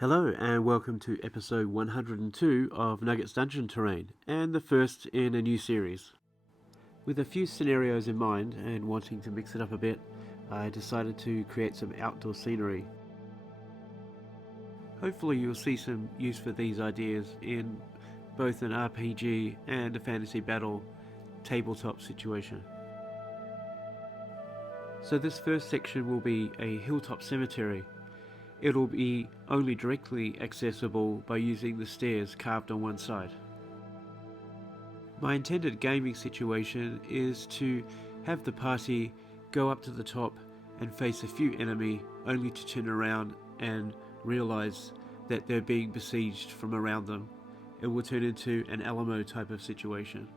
Hello and welcome to episode 102 of Nuggets Dungeon Terrain, and the first in a new series. With a few scenarios in mind and wanting to mix it up a bit, I decided to create some outdoor scenery. Hopefully you'll see some use for these ideas in both an RPG and a fantasy battle tabletop situation. So this first section will be a hilltop cemetery. It'll be only directly accessible by using the stairs carved on one side. My intended gaming situation is to have the party go up to the top and face a few enemy, only to turn around and realise that they're being besieged from around them. It will turn into an Alamo type of situation.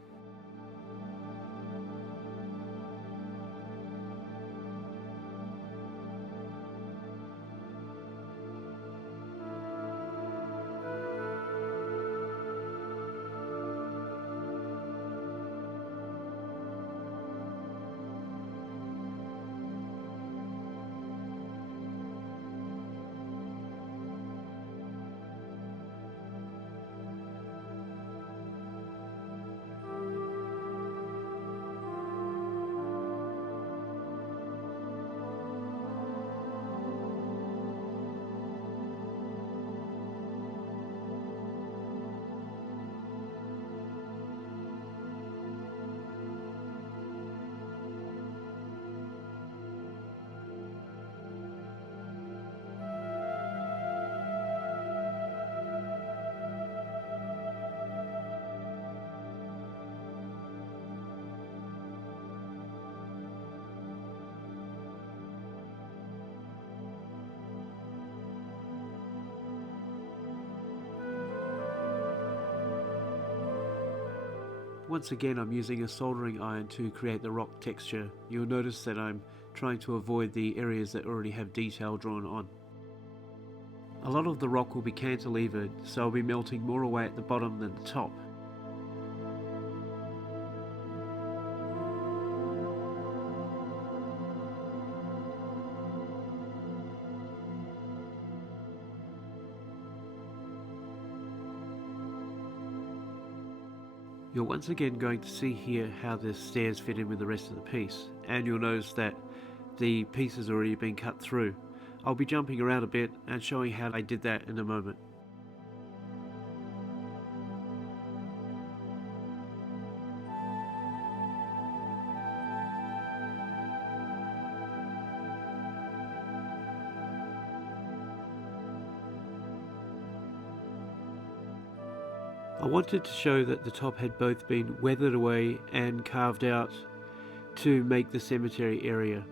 Once again, I'm using a soldering iron to create the rock texture. You'll notice that I'm trying to avoid the areas that already have detail drawn on. A lot of the rock will be cantilevered, so I'll be melting more away at the bottom than the top. You're once again going to see here how the stairs fit in with the rest of the piece, and you'll notice that the piece has already been cut through. I'll be jumping around a bit and showing how I did that in a moment. I wanted to show that the top had both been weathered away and carved out to make the cemetery area.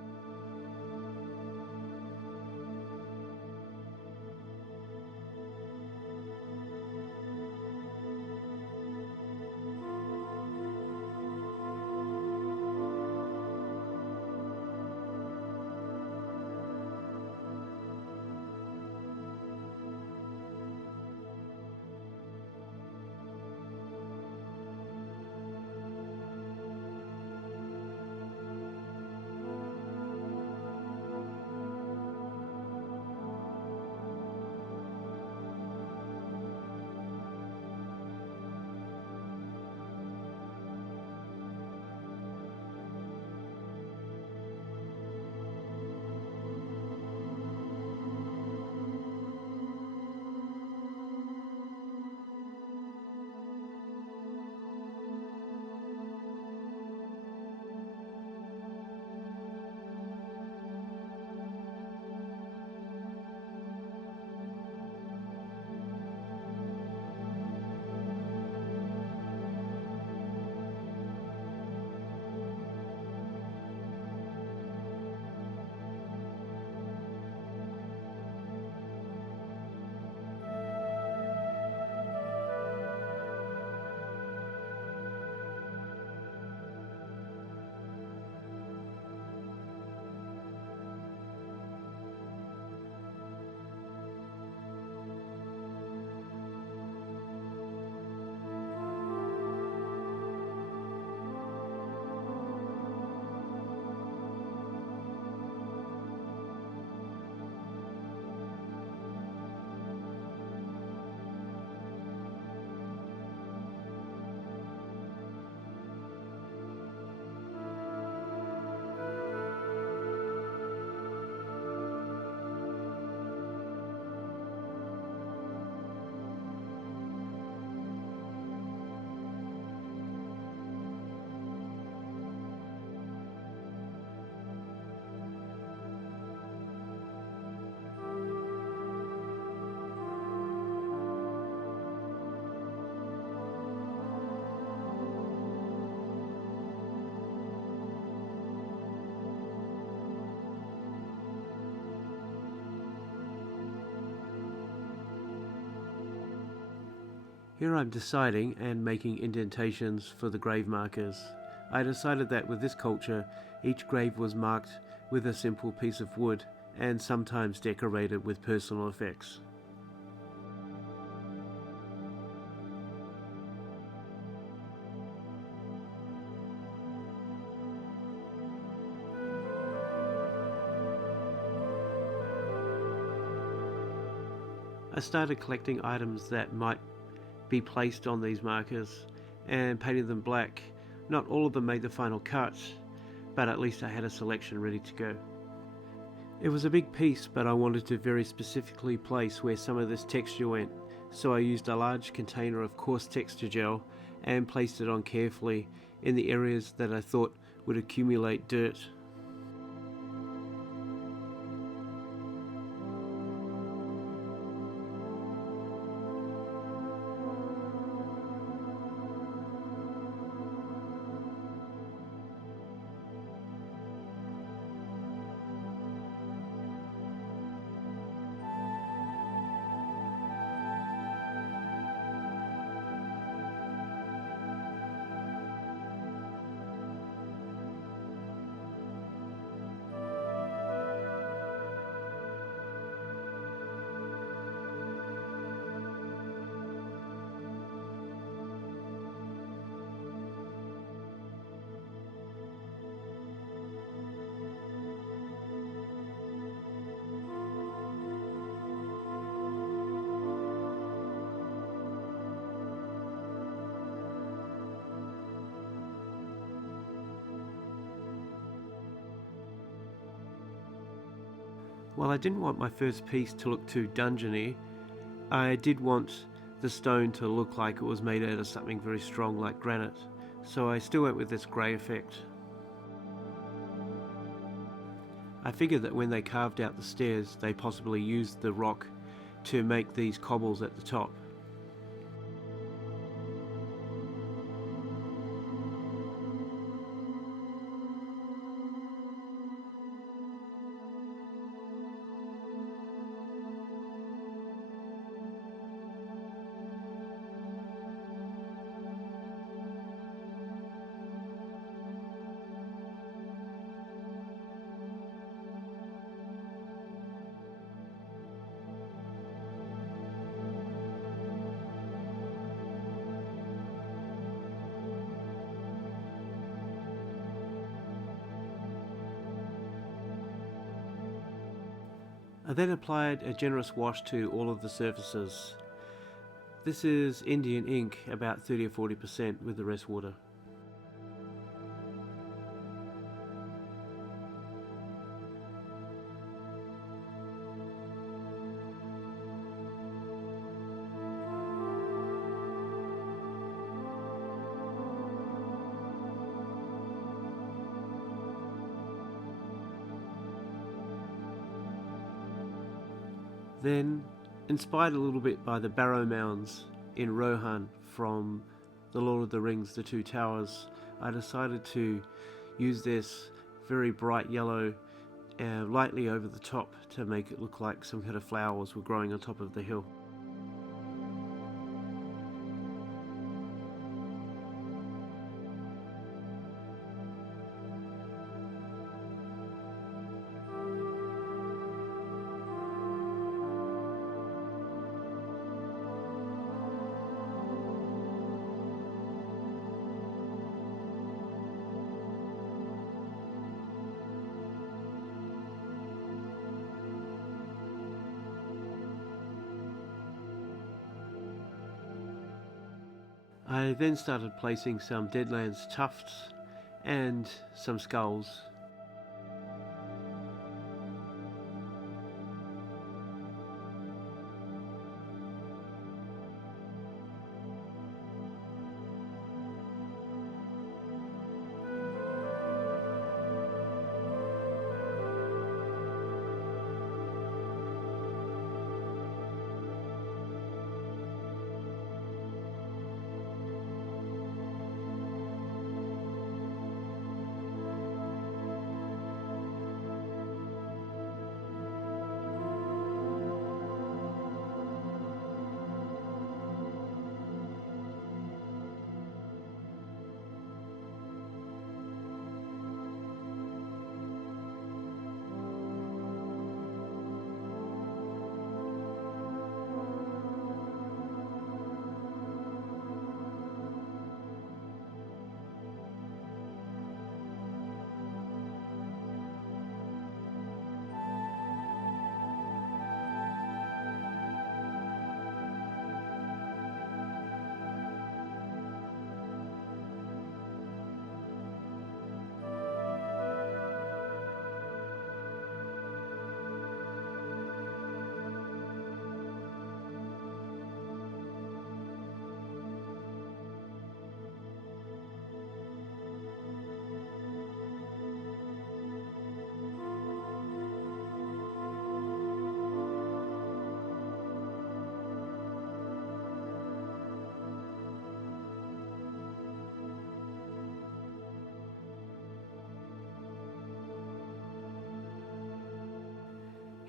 Here I'm deciding and making indentations for the grave markers. I decided that with this culture, each grave was marked with a simple piece of wood and sometimes decorated with personal effects. I started collecting items that might be placed on these markers and painted them black. Not all of them made the final cut, but at least I had a selection ready to go. It was a big piece, but I wanted to very specifically place where some of this texture went, so I used a large container of coarse texture gel and placed it on carefully in the areas that I thought would accumulate dirt. While I didn't want my first piece to look too dungeony, I did want the stone to look like it was made out of something very strong like granite, so I still went with this grey effect. I figured that when they carved out the stairs, they possibly used the rock to make these cobbles at the top. I then applied a generous wash to all of the surfaces. This is Indian ink, about 30 or 40% with the rest water. Then, inspired a little bit by the barrow mounds in Rohan from The Lord of the Rings, The Two Towers, I decided to use this very bright yellow lightly over the top to make it look like some kind of flowers were growing on top of the hill. I then started placing some Deadlands tufts and some skulls.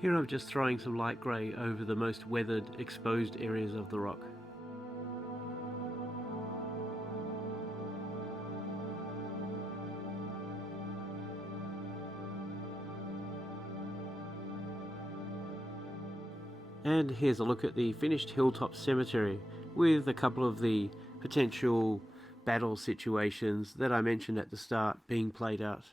Here I'm just throwing some light grey over the most weathered, exposed areas of the rock. And here's a look at the finished Hilltop cemetery with a couple of the potential battle situations that I mentioned at the start being played out.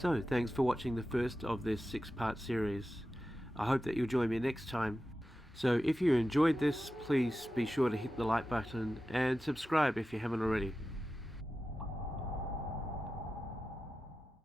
So, thanks for watching the first of this 6-part series. I hope that you'll join me next time. So if you enjoyed this, please be sure to hit the like button and subscribe if you haven't already.